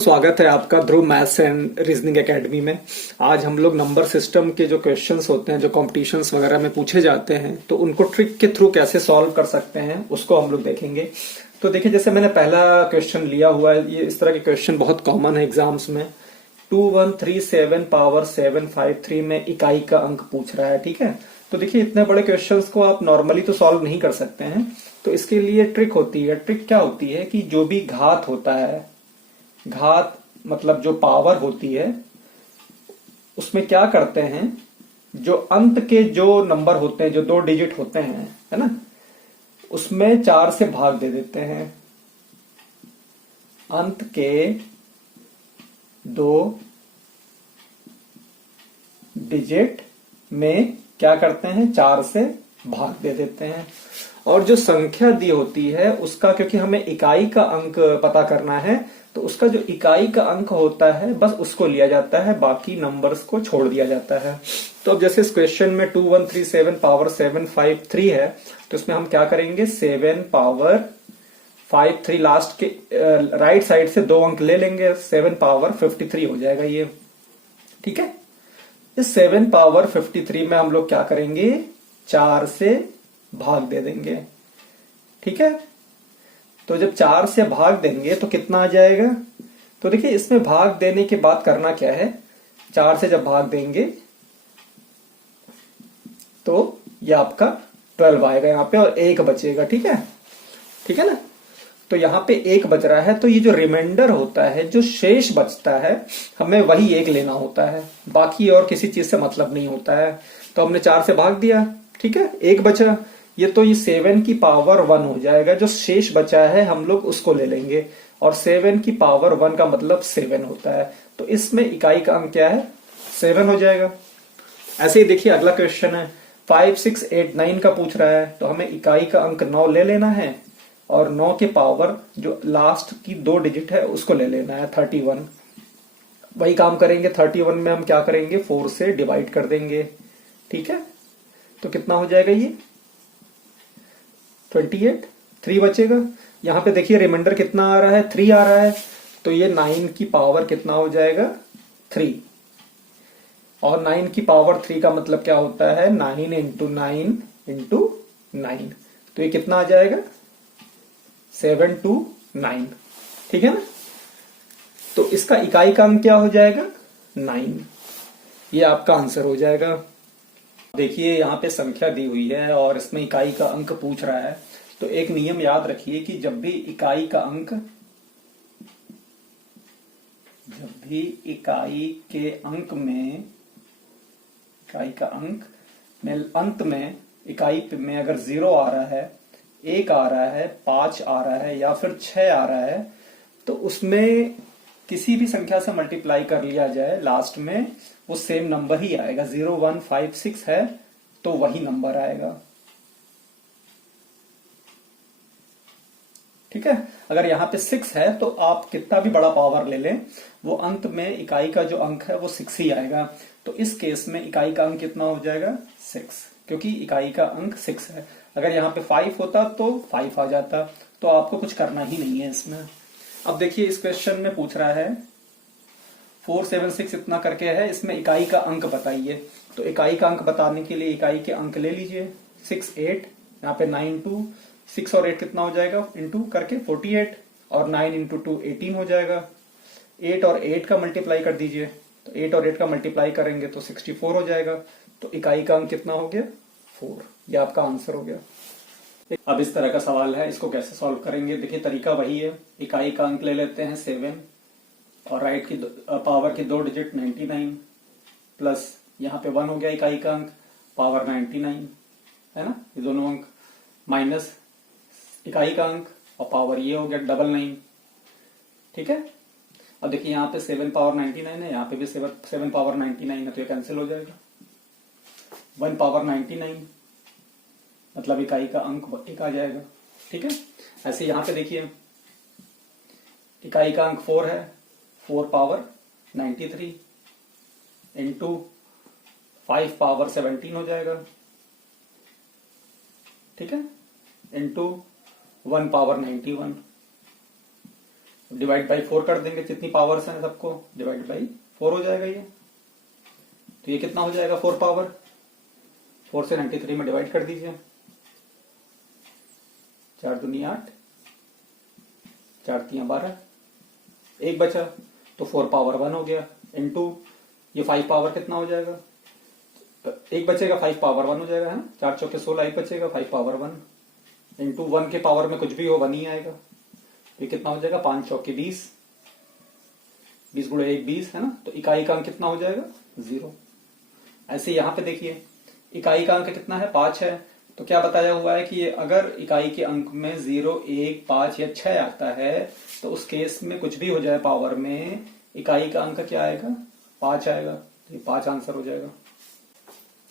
स्वागत है आपका ध्रुव मैथ्स एंड रीजनिंग एकेडमी में। आज हम लोग नंबर सिस्टम के जो क्वेश्चंस होते हैं, जो कॉम्पिटिशन्स वगैरह में पूछे जाते हैं, तो उनको ट्रिक के थ्रू कैसे सॉल्व कर सकते हैं उसको हम लोग देखेंगे। तो देखिए, जैसे मैंने पहला क्वेश्चन लिया हुआ है, ये इस तरह के क्वेश्चन बहुत कॉमन है एग्जाम्स में। 2137 पावर 753 में इकाई का अंक पूछ रहा है, ठीक है। तो देखिए, इतने बड़े क्वेश्चंस को आप नॉर्मली तो सॉल्व नहीं कर सकते हैं, तो इसके लिए ट्रिक होती है। ट्रिक क्या होती है कि जो भी घात होता है, घात मतलब जो पावर होती है, उसमें क्या करते हैं, जो अंत के जो नंबर होते हैं, जो 2 डिजिट होते हैं, है ना, उसमें 4 से भाग दे देते हैं। अंत के 2 डिजिट में क्या करते हैं, 4 से भाग दे देते हैं। और जो संख्या दी होती है उसका, क्योंकि हमें इकाई का अंक पता करना है, तो उसका जो इकाई का अंक होता है बस उसको लिया जाता है, बाकी नंबर्स को छोड़ दिया जाता है। तो अब जैसे इस क्वेश्चन में 2137 पावर 753 है, तो इसमें हम क्या करेंगे, 7 पावर 53 लास्ट के राइट साइड से 2 अंक ले लेंगे, 7 पावर 53 हो जाएगा ये, ठीक है। इस 7 पावर 53 में हम लोग क्या करेंगे, 4 से भाग दे देंगे, ठीक है। तो जब 4 से भाग देंगे तो कितना आ जाएगा। तो देखिए, इसमें भाग देने के बाद करना क्या है, 4 से जब भाग देंगे तो ये आपका 12 आएगा यहाँ पे, और 1 बचेगा, ठीक है, ठीक है ना। तो यहाँ पे 1 बच रहा है, तो ये जो रिमाइंडर होता है, जो शेष बचता है, हमें वही 1 लेना होता है, बाकी और किसी चीज से मतलब नहीं होता है। तो हमने 4 से भाग दिया, ठीक है, 1 बचा, ये तो ये 7 की पावर 1 हो जाएगा। जो शेष बचा है हम लोग उसको ले लेंगे, और 7 की पावर 1 का मतलब 7 होता है, तो इसमें इकाई का अंक क्या है, 7 हो जाएगा। ऐसे ही देखिए, अगला क्वेश्चन है 5689 का पूछ रहा है, तो हमें इकाई का अंक 9 ले लेना है, और 9 के पावर जो लास्ट की 2 डिजिट है उसको ले लेना है, 31। वही काम करेंगे, 31 में हम क्या करेंगे, 4 से डिवाइड कर देंगे, ठीक है। तो कितना हो जाएगा ये, 28, 3 बचेगा। यहां पे देखिए रिमाइंडर कितना आ रहा है, 3 आ रहा है, तो ये 9 की पावर कितना हो जाएगा, 3। और 9 की पावर 3 का मतलब क्या होता है, 9 इंटू 9 इंटू 9, तो ये कितना आ जाएगा, 729, ठीक है ना। तो इसका इकाई का अंक क्या हो जाएगा, 9। ये आपका आंसर हो जाएगा। देखिए, यहाँ पे संख्या दी हुई है और इसमें इकाई का अंक पूछ रहा है, तो एक नियम याद रखिए कि जब भी इकाई के अंक में अंत में इकाई में अगर 0 आ रहा है, 1 आ रहा है, 5 आ रहा है, या फिर 6 आ रहा है, तो उसमें किसी भी संख्या से मल्टीप्लाई कर लिया जाए, लास्ट में वो सेम नंबर ही आएगा। 0 1 5 6 है तो वही नंबर आएगा, ठीक है। अगर यहाँ पे 6 है तो आप कितना भी बड़ा पावर ले लें, वो अंत में इकाई का जो अंक है वो 6 ही आएगा। तो इस केस में इकाई का अंक कितना हो जाएगा, 6, क्योंकि इकाई का अंक 6 है। अगर यहाँ पे 5 होता तो 5 आ जाता, तो आपको कुछ करना ही नहीं है इसमें। अब देखिए, इस क्वेश्चन में पूछ रहा है 476 इतना करके है, इसमें इकाई का अंक बताइए। तो इकाई का अंक बताने के लिए इकाई के अंक ले लीजिए, 6 8, यहाँ पे 9 2, 6 और 8 कितना हो जाएगा, इंटू करके 48, और 9 इंटू 2 18 हो जाएगा। 8 और 8 का मल्टीप्लाई कर दीजिए, तो 8 और 8 का मल्टीप्लाई करेंगे तो 64 हो जाएगा। तो इकाई का अंक कितना हो गया, 4। ये आपका आंसर हो गया। अब इस तरह का सवाल है, इसको कैसे सॉल्व करेंगे, देखिए तरीका वही है। इकाई का अंक ले लेते हैं 7, और राइट की पावर की 2 डिजिट 99, प्लस यहाँ पे 1 हो गया इकाई का अंक, पावर 99 है ना, ये दोनों अंक, माइनस इकाई का अंक और पावर ये हो गया 99, ठीक है। अब देखिए, यहाँ पे 7 पावर 99 है, यहाँ पे भी 7 पावर 99 है, तो ये कैंसिल हो जाएगा। 1 पावर 99 मतलब इकाई का अंक 1 आ जाएगा, ठीक है। ऐसे यहाँ पे देखिए, इकाई का अंक 4 है, 4 पावर 93 इंटू 5 पावर 17 हो जाएगा, ठीक है, इंटू 1 पावर 91, डिवाइड बाई 4 कर देंगे, जितनी पावर्स हैं सबको डिवाइड बाई 4 हो जाएगा ये। तो ये कितना हो जाएगा 4 पावर, 4 से 93 में डिवाइड कर दीजिए, 4 दूनी 8, 4 तियां 12, एक बचा तो 4 पावर 1 हो गया, इनटू ये 5 पावर कितना हो जाएगा, एक बचेगा 5 पावर 1 हो जाएगा, है ना, 4 चौके 16, एक बचेगा 5 पावर 1 इंटू 1 के पावर में कुछ भी हो 1 ही आएगा। तो ये कितना हो जाएगा 5 चौके 20, 20 गुणे 1 20, है ना। तो इकाई का अंक कितना हो जाएगा 0। ऐसे यहां पे देखिए इकाई का अंक कितना है 5 है, तो क्या बताया हुआ है कि ये अगर इकाई के अंक में 0 1 5 या 6 आता है तो उस केस में कुछ भी हो जाए पावर में इकाई का अंक क्या आएगा 5 आएगा। तो ये 5 आंसर हो जाएगा।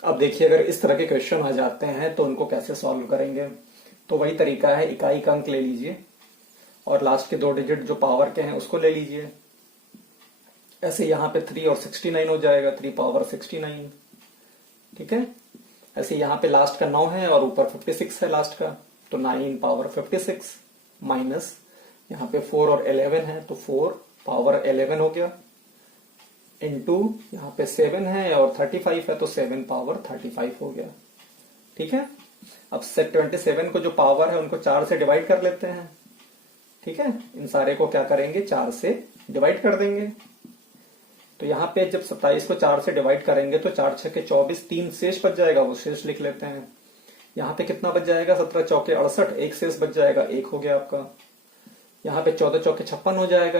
अब देखिए अगर इस तरह के क्वेश्चन आ जाते हैं तो उनको कैसे सॉल्व करेंगे। तो वही तरीका है, इकाई का अंक ले लीजिए और लास्ट के 2 डिजिट जो पावर के हैं उसको ले लीजिए। ऐसे यहां पे 3 और 69 हो जाएगा, 3 पावर 69, ठीक है। ऐसे यहां पे लास्ट का 9 है और ऊपर 56 है लास्ट का, तो 9 पावर 56 माइनस यहां पे 4 और 11 है तो 4 पावर 11 हो गया, इंटू यहाँ पे 7 है और 35 है तो 7 पावर 35 हो गया, ठीक है। अब 27 को जो पावर है उनको 4 से डिवाइड कर लेते हैं, ठीक है। इन सारे को क्या करेंगे 4 से डिवाइड कर देंगे। तो यहाँ पे जब 27 को 4 से डिवाइड करेंगे तो 4 छके 24, 3 शेष बच जाएगा, वो शेष लिख लेते हैं। यहाँ पे कितना बच जाएगा 17 चौके 68, एक शेष बच जाएगा, 1 हो गया आपका। यहाँ पे 14 चौके 56 हो जाएगा,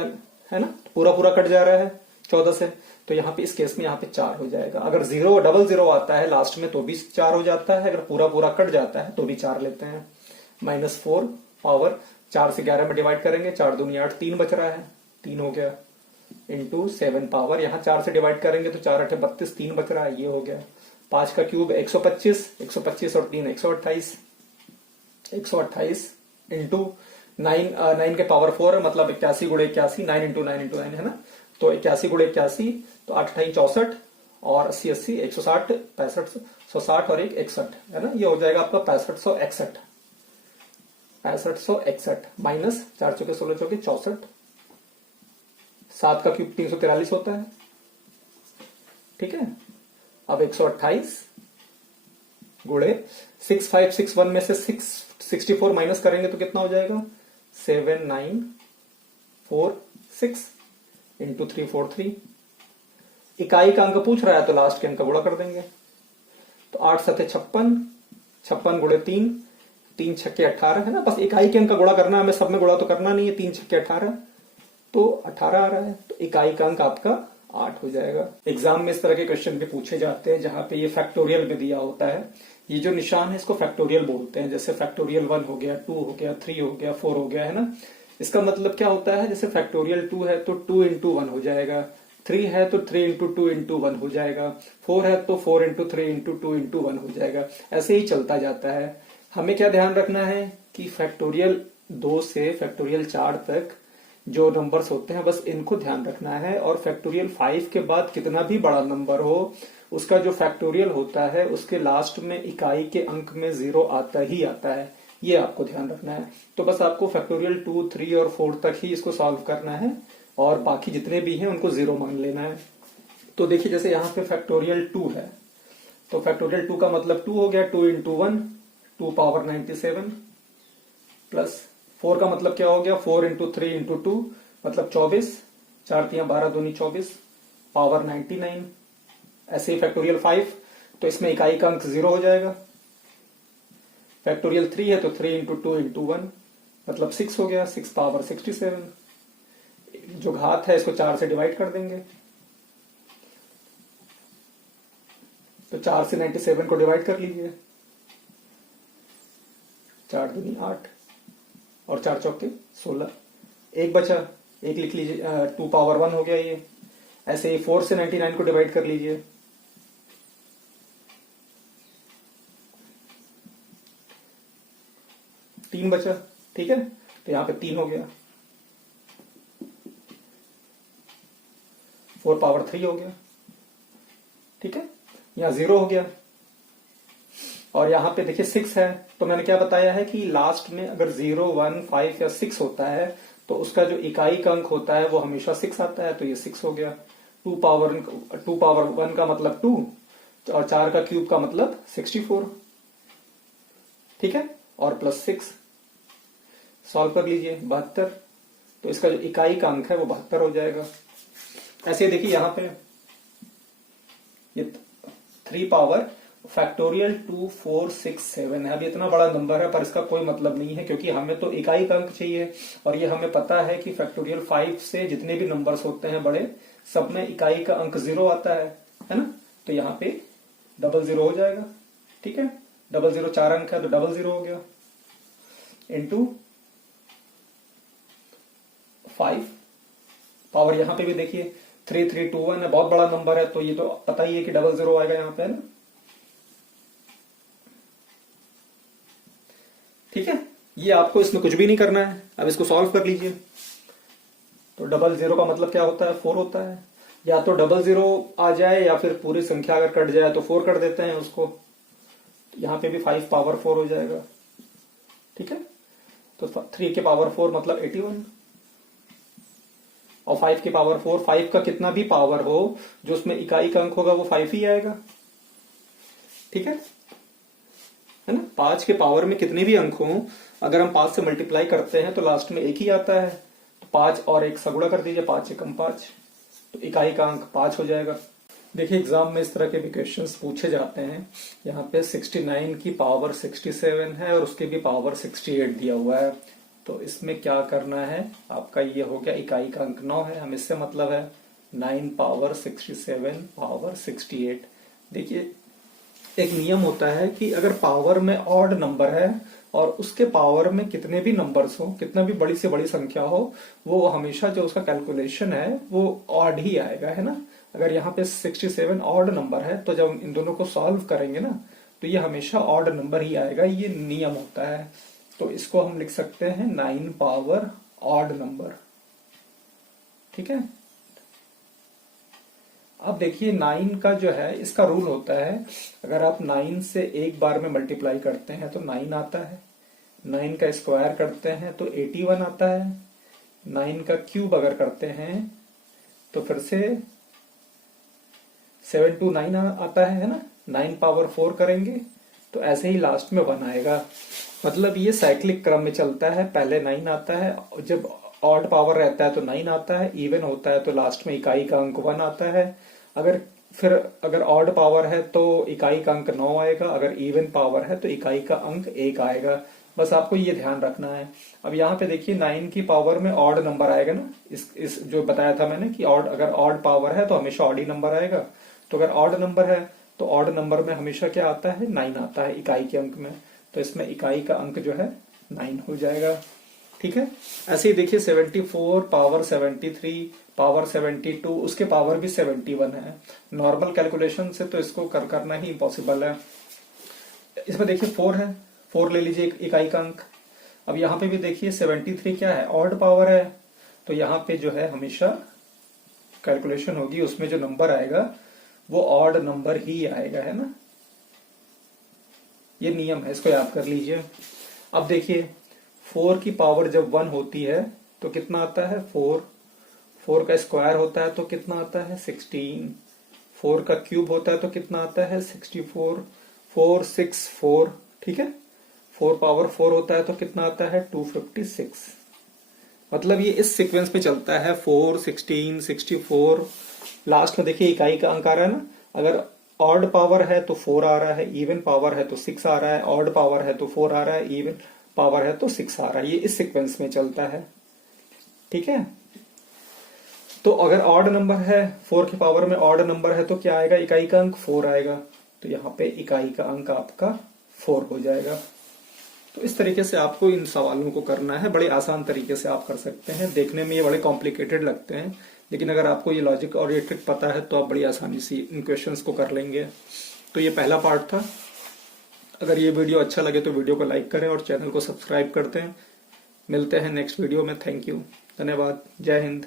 है ना, पूरा पूरा कट जा रहा है 14 से, तो यहाँ पे इस केस में यहाँ पे 4 हो जाएगा। अगर 0 डबल 0 आता है लास्ट में तो भी 4 हो जाता है, अगर पूरा पूरा कट जाता है तो भी 4 लेते हैं। -4 पावर 4 से 11 में डिवाइड करेंगे, 4 दूनी 8, 3 बच रहा है, 3 हो गया, इंटू 7 पावर यहाँ 4 से डिवाइड करेंगे तो 4 8 32, 3 बच रहा है, ये हो गया। 5 का क्यूब 125, 125 और 3 128, 128 इंटू 9 के पावर 4 है, मतलब 81 गुणे 81, 9 इंटू 9 इंटू 9, है ना। तो 81 गुणे 81 तो 8 64 और 80 80 160, 65 160 और 1 61, है ना। ये हो जाएगा आपका 6561, 6561 माइनस 4 चौके 16 चौके 64, 7 का क्यूब 343 होता है, ठीक है। अब 128 गुणे 6561 में से 664 माइनस करेंगे तो कितना हो जाएगा 7946 इंटू 343। इकाई का अंक पूछ रहा है तो लास्ट के अंक का गुणा कर देंगे। तो 8 7 56, 56 गुणे 3, 3 छक्के 18, है ना। बस इकाई के अंक का गुणा करना है, हमें सब में गुणा तो करना नहीं है। 3 छक्के 18 तो 18 आ रहा है, तो इकाई का अंक आपका 8 हो जाएगा। एग्जाम में इस तरह के क्वेश्चन भी पूछे जाते हैं जहां पे ये फैक्टोरियल में दिया होता है। ये जो निशान है इसको फैक्टोरियल बोलते हैं। जैसे फैक्टोरियल 1 हो गया, 2 हो गया, 3 हो गया, 4 हो गया, है ना। इसका मतलब क्या होता है, जैसे फैक्टोरियल 2 है तो 2 इंटू 1 हो जाएगा, 3 है तो 3 इंटू 2 इंटू 1 हो जाएगा, 4 है तो 4 इंटू 3 इंटू 2 इंटू 1 हो जाएगा। ऐसे ही चलता जाता है। हमें क्या ध्यान रखना है कि फैक्टोरियल 2 से फैक्टोरियल 4 तक जो नंबर्स होते हैं बस इनको ध्यान रखना है। और फैक्टोरियल 5 के बाद कितना भी बड़ा नंबर हो उसका जो फैक्टोरियल होता है उसके लास्ट में इकाई के अंक में 0 आता ही आता है, ये आपको ध्यान रखना है। तो बस आपको फैक्टोरियल 2, 3 और 4 तक ही इसको सॉल्व करना है और बाकी जितने भी हैं उनको 0 मान लेना है। तो देखिए जैसे यहाँ पे फैक्टोरियल 2 है तो फैक्टोरियल 2 का मतलब 2 हो गया, 2 इंटू 1, 2 पावर 97 प्लस 4 का मतलब क्या हो गया 4 इंटू 3 इंटू 2 मतलब 24, 4 तियां 12 दूनी 24 पावर 99। ऐसे ही फैक्टोरियल 5 तो इसमें इकाई का अंक 0 हो जाएगा। फैक्टोरियल 3 है तो 3 इंटू 2 इंटू 1 मतलब 6 हो गया, 6 पावर 67। जो घात है इसको 4 से डिवाइड कर देंगे तो 4 से 97 को डिवाइड कर लीजिए, 4 दूनी 8 और 4 चौके 16, एक बचा, एक लिख लीजिए, 2 पावर 1 हो गया ये। ऐसे ही 4 से 99 को डिवाइड कर लीजिए, तीन बचा, ठीक है। तो यहां पे 3 हो गया, 4 पावर 3 हो गया, ठीक है। यहां 0 हो गया और यहां पे देखिए 6 है तो मैंने क्या बताया है कि लास्ट में अगर 0, 1, 5 या 6 होता है तो उसका जो इकाई का अंक होता है वो हमेशा 6 आता है, तो ये 6 हो गया। 2 पावर 1 का मतलब 2 और 4 का क्यूब का मतलब 64, ठीक है, और प्लस 6 सॉल्व कर लीजिए 72। तो इसका जो इकाई का अंक है वो 72 हो जाएगा। ऐसे देखिए यहां पे ये 3 पावर फैक्टोरियल 2 4 6 7 है। अब इतना बड़ा नंबर है पर इसका कोई मतलब नहीं है, क्योंकि हमें तो इकाई का अंक चाहिए और ये हमें पता है कि फैक्टोरियल 5 से जितने भी नंबर्स होते हैं बड़े, सब में इकाई का अंक 0 आता है ना। तो यहाँ पे 00 हो जाएगा, ठीक है। 00 4 अंक है तो 00 हो गया, इंटू 5 पावर यहां पे भी देखिए 3321 है, बहुत बड़ा नंबर है तो ये तो पता ही है कि 00 आएगा यहां पे, है ना, ठीक है। ये आपको इसमें कुछ भी नहीं करना है। अब इसको सॉल्व कर लीजिए। तो 00 का मतलब क्या होता है, 4 होता है। या तो 00 आ जाए या फिर पूरी संख्या अगर कट जाए तो 4 कर देते हैं उसको। यहां पे भी 5 पावर 4 हो जाएगा, ठीक है। तो 3 के पावर 4 मतलब 81 और 5 के पावर 4, 5 का कितना भी पावर हो जो उसमें इकाई का अंक होगा वो 5 ही आएगा, ठीक है ना। 5 के पावर में कितने भी अंक हों, अगर हम 5 से मल्टीप्लाई करते हैं तो लास्ट में 1 ही आता है। तो 5 और 1 सगुड़ा कर दीजिए, 5 एकम 5, तो इकाई का अंक 5 हो जाएगा। देखिए एग्जाम में इस तरह के भी क्वेश्चंस पूछे जाते हैं। यहाँ पे 69 की पावर 67 है और उसके भी पावर 68 दिया हुआ है। तो इसमें क्या करना है आपका, ये हो गया इकाई का अंक 9 है, हम इससे मतलब है 9 पावर 67 पावर 68। देखिए एक नियम होता है कि अगर पावर में ऑड नंबर है और उसके पावर में कितने भी नंबर्स हो, कितना भी बड़ी से बड़ी संख्या हो, वो हमेशा जो उसका कैलकुलेशन है वो ऑड ही आएगा, है ना। अगर यहाँ पे 67 ऑड नंबर है तो जब इन दोनों को सॉल्व करेंगे ना तो ये हमेशा ऑड नंबर ही आएगा, ये नियम होता है। तो इसको हम लिख सकते हैं 9 पावर ऑड नंबर, ठीक है। अब देखिए 9 का जो है इसका रूल होता है, अगर आप 9 से एक बार में मल्टीप्लाई करते हैं तो 9 आता है, 9 का स्क्वायर करते हैं तो 81 आता है, 9 का क्यूब अगर करते हैं तो फिर से 729 आता है ना। 9 पावर 4 करेंगे तो ऐसे ही लास्ट में 1 आएगा। मतलब ये साइक्लिक क्रम में चलता है, पहले 9 आता है, जब ऑड पावर रहता है तो 9 आता है, इवन होता है तो लास्ट में इकाई का अंक 1 आता है। अगर ऑड पावर है तो इकाई का अंक 9 आएगा, अगर इवन पावर है तो इकाई का अंक 1 आएगा। बस आपको ये ध्यान रखना है। अब यहाँ पे देखिए 9 की पावर में ऑड नंबर आएगा ना, इस जो बताया था मैंने कि अगर ऑड पावर है तो हमेशा ऑड ही नंबर आएगा। तो अगर ऑड नंबर है तो ऑड नंबर में हमेशा क्या आता है, 9 आता है इकाई के अंक में। तो इसमें इकाई का अंक जो है 9 हो जाएगा, ठीक है। ऐसे ही देखिए 74 पावर 73 पावर 72, उसके पावर भी 71 है। नॉर्मल कैलकुलेशन से तो इसको करना ही इम्पॉसिबल है। इसमें देखिए 4 है, 4 ले लीजिए इकाई का अंक। अब यहाँ पे भी देखिए 73 क्या है, ऑड पावर है, तो यहाँ पे जो है हमेशा कैलकुलेशन होगी, उसमें जो नंबर आएगा वो ऑड नंबर ही आएगा, है ना। ये नियम है, इसको याद कर लीजिए। अब देखिए 4 की पावर जब 1 होती है तो कितना आता है, 4। 4 का स्क्वायर होता है तो कितना आता है, 16। 4 का क्यूब होता है तो कितना आता है, 64। 4 6 4, ठीक है। 4 पावर 4 होता है तो कितना आता है, 256। मतलब ये इस सीक्वेंस में चलता है, 4 16 64, लास्ट में देखिए इकाई का अंक आ रहा है ना। अगर ऑड पावर है तो 4 आ रहा है, इवन पावर है तो 6 आ रहा है, ऑड पावर है तो 4 आ रहा है, इवन पावर है तो 6 आ रहा है। ये इस सीक्वेंस में चलता है, ठीक है। तो अगर ऑड नंबर है, 4 की पावर में ऑड नंबर है तो क्या आएगा, इकाई का अंक 4 आएगा। तो यहाँ पे इकाई का अंक आपका 4 हो जाएगा। तो इस तरीके से आपको इन सवालों को करना है, बड़े आसान तरीके से आप कर सकते हैं। देखने में ये बड़े कॉम्प्लिकेटेड लगते हैं, लेकिन अगर आपको ये लॉजिक और ये ट्रिक पता है तो आप बड़ी आसानी से इन क्वेश्चंस को कर लेंगे। तो ये पहला पार्ट था। अगर ये वीडियो अच्छा लगे तो वीडियो को लाइक करें और चैनल को सब्सक्राइब करते हैं। मिलते हैं नेक्स्ट वीडियो में। थैंक यू, धन्यवाद, जय हिंद।